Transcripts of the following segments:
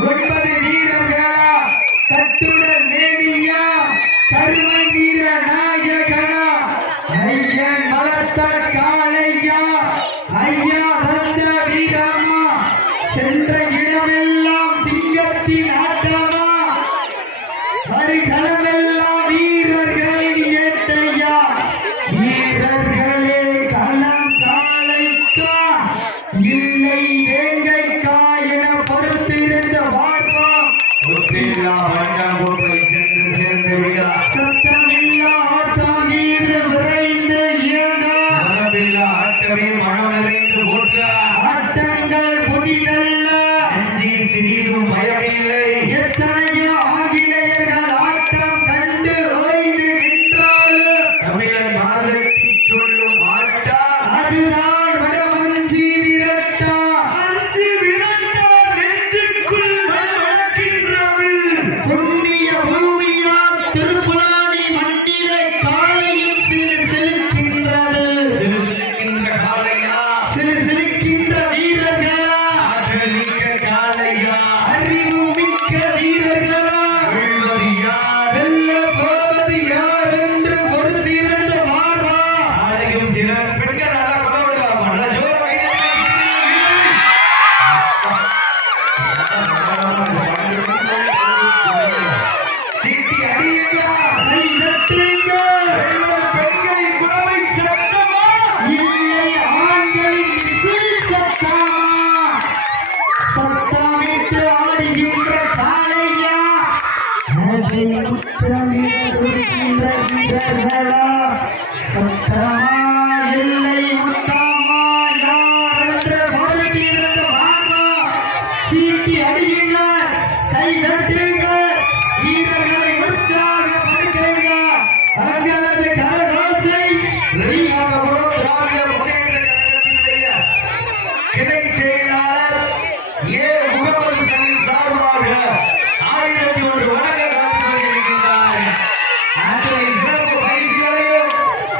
9 வீரர்களா கட்டுடல் மேனியா கருமை வீர நாயகனா ஐயன் வளர்த்த காளையா ஐயா வந்த வீரமா சென்ற இடமெல்லாம் சிங்கத்தின் ஆட்டமா வருகளமெல்லாம் வீரர்களின் ஏட்டையா வீரர்களே களம் காளைக்கா இல்லை வேங்கைக்கா என பொறுத்திருந்த பார்ப்பா சென்று சேர்ந்து விழா சத்தமில்லா ஆட்டம் மீது விரைந்து ஆட்டமே மனம் நிறைந்து போற்ற ஆட்டங்கள் புதிதல்ல நெஞ்சில் சிறிதும் பயமில்லை எத்தனையோ ஆங்கிலேயர்கள் ஆட்டம் கண்டு ஓய்ந்து நின்றாலும் தமிழன் மாதத்தை சொல்லும் ஆட்டா அதுதான் வடமஞ்சி விரட்டா அஞ்சு விரட்டா நெஞ்சுக்குள் வளர்க்கின்றது புண்ணிய பூமியா திருப்புலானி மண்ணிலை காளையும் சிலுக்கின்றது சிலுக்கின்ற காளையா சிலுக்கின்ற வீரர்களா ஆற்றல் மிக்க காளையா அறிவு மிக்க வீரர்களா வெல்வது யார் வெல்ல போவது யார் என்று பொறுத்திருந்த மார்பா காளையும் சில பெண்கள் அழகோடு மன ஜோர சிட்டி அடியுங்க கை தட்டுங்க பெண்களின் குரவை சத்தமா இல்லை ஆண்களின் விசில் சத்தமா சத்தமிட்டு ஆடுகின்ற காளையா அதை முத்தமிடுகின்ற வீரர்களா சத்தமா இல்லை முத்தமா யார் என்று பொறுத்திருந்த மாமா சீட்டி அடியுங்க கை தட்டுங்க வீரர்களை உற்சாகப்படுத்துங்க தங்களது கரகோசை வெளியாகப்படும் திராவிட முன்னேற்ற கழகத்தினுடைய கிளை செயலாளர் ஏ முகமது சலீம் சார்பாக 1001 வணக்கங்கள் இருக்கின்றார். அத்தனை சிறப்பு பரிசுகளையும்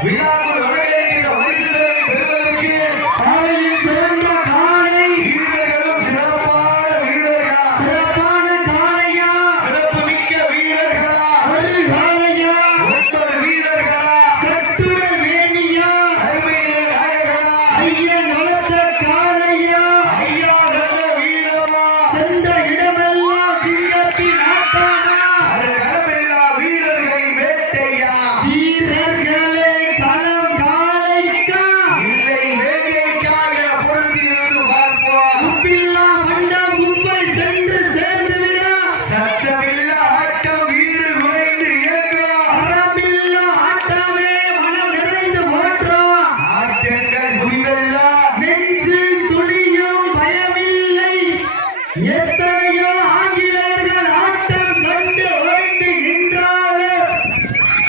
விழாக்குள் வழங்குகின்ற பரிசுகளை பெறுவதற்கு காலையில் சிறந்த காலை வீரர்களும் சிறப்பான வீரர்களா சிறப்பான காளையா சிறப்பு மிக்க வீரர்களா ஒரு காளையா 9 வீரர்களா கட்டுடல் மேனியா அருமையில் நாயகனா ஐயன் வளர்த்த காளையா ஐயா நல்ல வீரமா சென்ற இடமெல்லாம் சிங்கத்தின் ஆட்டமா அது களமெல்லா வீரர்களின் வேட்டையா வீரர்களே களம் காளைக்கா இல்லை வேங்கைக்கா என பொருந்திருந்து பார்ப்போம் உப்பில்லா மண்டம் மும்பை சென்று சேர்ந்து விட சத்தமில்லா ஆட்டம் வீறு குறைந்து இயக்கம் அறமில்லா ஆட்டமே மனம் நிறைந்து போற்றோம் ஆட்டங்கள் புதிதல்ல நெஞ்சில் துளியும் பயமில்லை எத்தனையோ ஆங்கிலேயர்கள் ஆட்டம் கண்டு ஓய்ந்து நின்றாலும்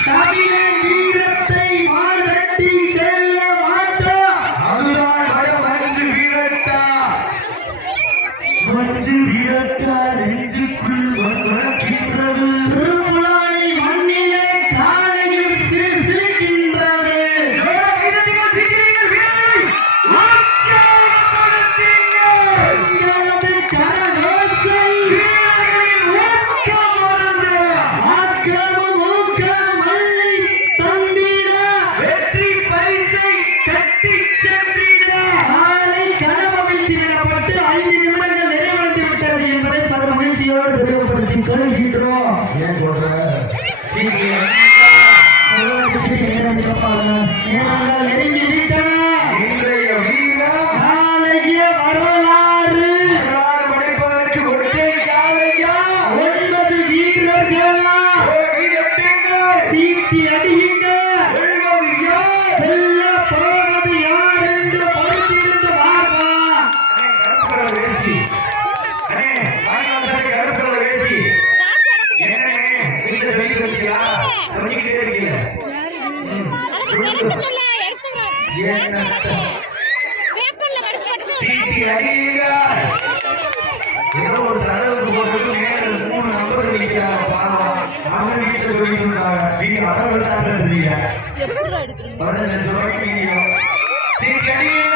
தமிழன் வீரத்தை மார்தட்டி செல்ல மாட்டோம் அதுதான் வடமஞ்சு வீரட்டா மஞ்சு வீரட்டா நெஞ்சுக்குள் வளர்க்கின்றது திருப்புலானி மண்ணிலே காளையும் சிலுக்கின்றது எங்களது கரகோசை வீரர்களின் ஊக்கம் மருந்து ஆக்கமும் ஊக்கம் அள்ளி தந்திட வெற்றி பரிசை கட்டிச் சென்றிட காலை களமமைத்து விடப்பட்டு 5 நிமிடங்கள் நிறைவடைந்து விட்டது என்பதை பல மகிழ்ச்சியோடு தெரியப்படுத்திக் கொள்கின்றோம். ஏன் போடுற நேரங்கள் நெருங்கி விட்டன. இன்றைய வீரம் நாளைய வரலாறு படைப்பதற்கு ஒற்றை காளையா 9 வீரர்களா சீட்டி அடியுங்க வெல்வது யார் வெல்ல போவது யார் என்று பொறுத்திருந்து வார்வா வேஷ்டி கருப்புல வேஷ்டி என்ன வீட்டுல போயிட்டு வச்சியா பண்ணிக்கிட்டே இருக்கீங்க சீட்டி அடியுங்க ஏதோ ஒரு தடவுக்கு போட்டு 3 நம்பர் நிற்கிறாங்க பாவம் அவங்க வீட்டுல சொல்லிட்டு இருந்தாங்க நீங்க 60 லட்சம் ரூபாய் சீட்டி அடியுங்க